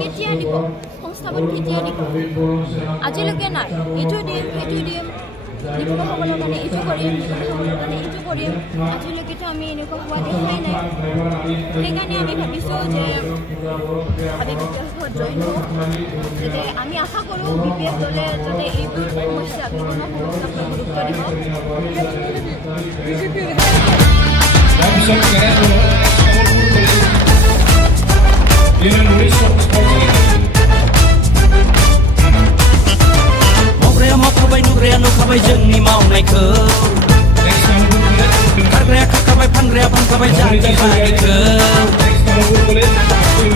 কেতিয়া দিব সংস্থাপন কেতিয়া দিব আজিলৈকে নাই এইটো দিম নিবনুৱাসকলৰ কাৰণে এইটো কৰিম নিবনুৱাসকলৰ কাৰণে এইটো কৰিম আজিলৈকেতো আমি এনেকুৱা হোৱা দেখাই নাই সেইকাৰণে আমি ভাবিছোঁ যে আমি বিপিএফত জইন হওঁ যাতে আমি আশা কৰোঁ বিপিএফ দলে যাতে এইবোৰ সমস্যা নিবনুৱা সমস্যাক গুৰুত্ব দিব Nukabai जोंनि मावनायखौ खारग्राया खारखाबाय फानग्राया जाति हारिखौ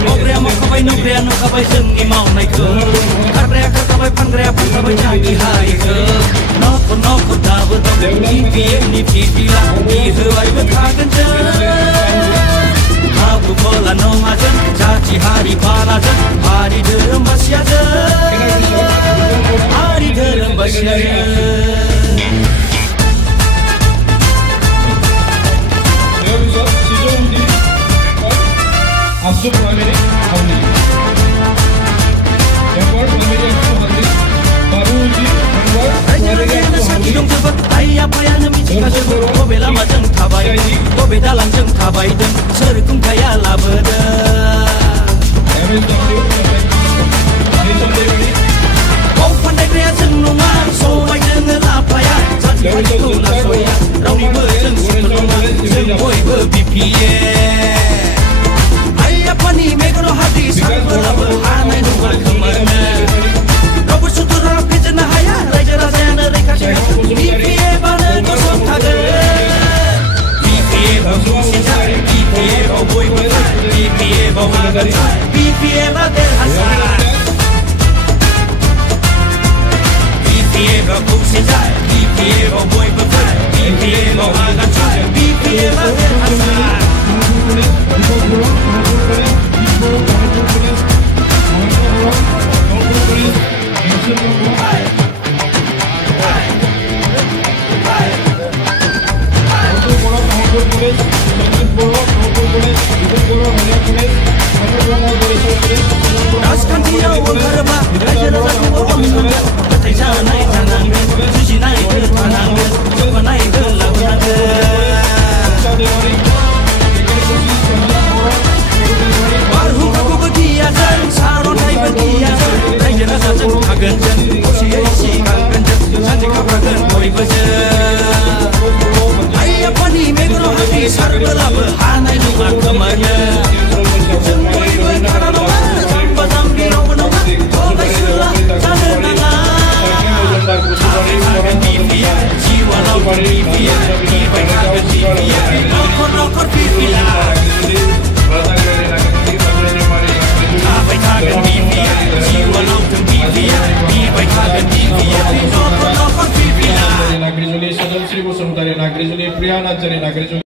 मावग्राया मावखाबाय नुखाबाय जोंनि मावनायखौ खारग्राया खारखाबाय फानग्राया जाति हारिखौ नखर दाबो दं बिपिएफनि फिरफिला बिहोबायबो थागोन जों हाबु खोला नङा जों जाति हारि बाला जों हारि धोरोम बासिया जों हारि धोरोम बासिया Asuk Family Only. Backward Family Only. Baruji Backward Family Only. Ayah payahnya mitika jebur, kobe lama jeng tabai, kobe dalam jeng tabai dan serkum kaya labada. Kau pandai kaya jeng nungan, soai jeng lapaya, jadi hari kau nak soya, rauni berjeng sebelumah, jeng boy berBPF. Pani megono hati sarpela berhanai nungal kemana Robo sutura pejana haya raja rajana reka BPF bana kosong taga BPF aku sejak BPF au boy betul BPF au magan BPF agar hasan BPF aku sejak BPF au boy betul BPF au magan BPF agar hasan Nagrijuli Sadam Sri Bosumtari Nagrijuli Priyana Jari Nagrijuli